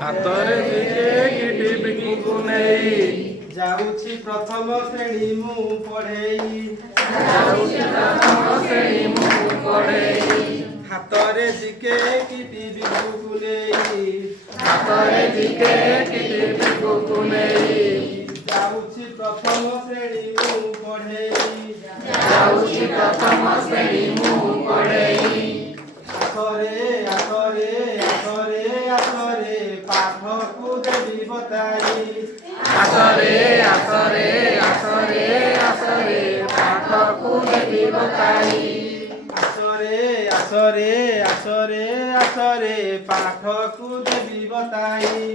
ହାତରେ କିଟି ବିକୁକୁ ନେଇ ଯାଉଛି ପ୍ରଥମ ଶ୍ରେଣୀ ମୁଁ ପଢ଼େଇ। ହାତରେ ଜିକେ କିଟି ବିକୁକୁ ନେଇ ଯାଉଛି ପ୍ରଥମ ଶ୍ରେଣୀ ମୁଁ ପଢ଼େଇ। ଆସରେ ପାଠକୁ ଦେବି ବତାଇ।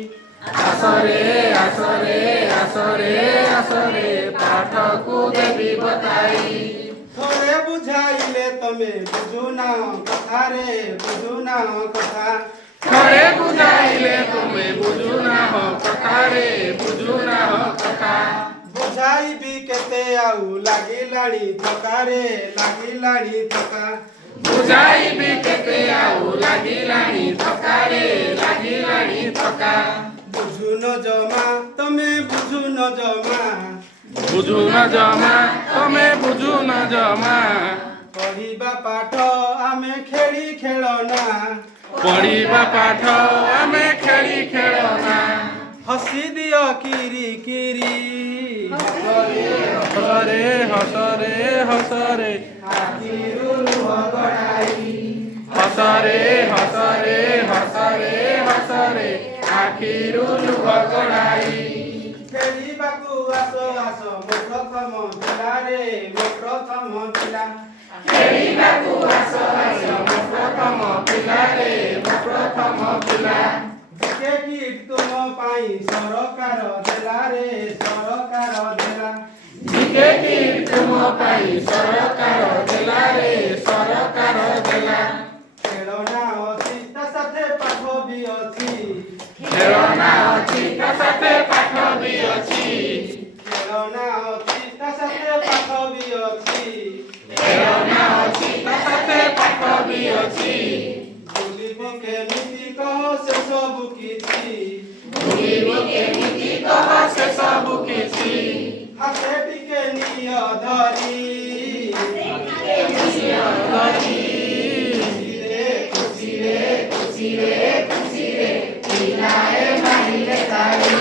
ଆସରେ ପାଠକୁ ଦେବି ବତାଇ। ଥରେ ବୁଝାଇଲେ ତମେ ବୁଝୁନା କଥାରେ ବୁଝୁନା କଥା। ବୁଝାଇବି କେତେ ଆଉ ଲାଗିଲାଣି ଥକାରେ ଥକା। ବୁଝୁନ ଜମା ତମେ ବୁଝୁନ ଜମା। ପଢ଼ିବା ପାଠ ଆମେ ଖେଳି ଖେଳନା। ହସି ଦିଅ କିରି ଆଖିରୁ ଲୁହ ଗଡ଼ାଇ। ଖେଳିବାକୁ ଆସ ମୋ ପ୍ରଥମ ପିଲା। ଜିକେ କିଟ୍ ତୁମ ପାଇଁ ସରକାର ଦେଲା। ଖେଳନା ଅଛି ତା ସାଥେ ପାଠ ବି ଅଛି। ଖେଳନା ଅଛି ତା ସାଥେ ପାଠ ବି ଅଛି। ଭୁଲିବୁ କେମିତି କହ ସେ ସବୁ କିଛି। ହାତେ ଟିକେ ନିଅ ଧରି। ଖୁସିରେ ପିଲାଏ ମାରିଲେ ତାଳି।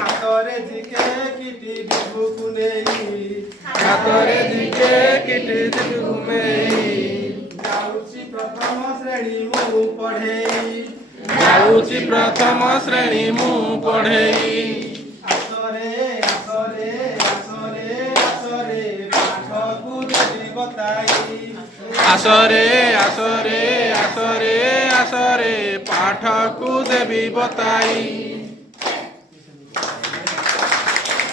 ହାତରେ ଜିକେ କିଟି ବିକୁକୁ ନେଇ ଯାଉଛି ପ୍ରଥମ ଶ୍ରେଣୀ ମୁଁ ପଢ଼େଇ। ଆସରେ ପାଠକୁ ଦେବି ବତାଇ। ପାଠକୁ ଦେବି ବତାଇ।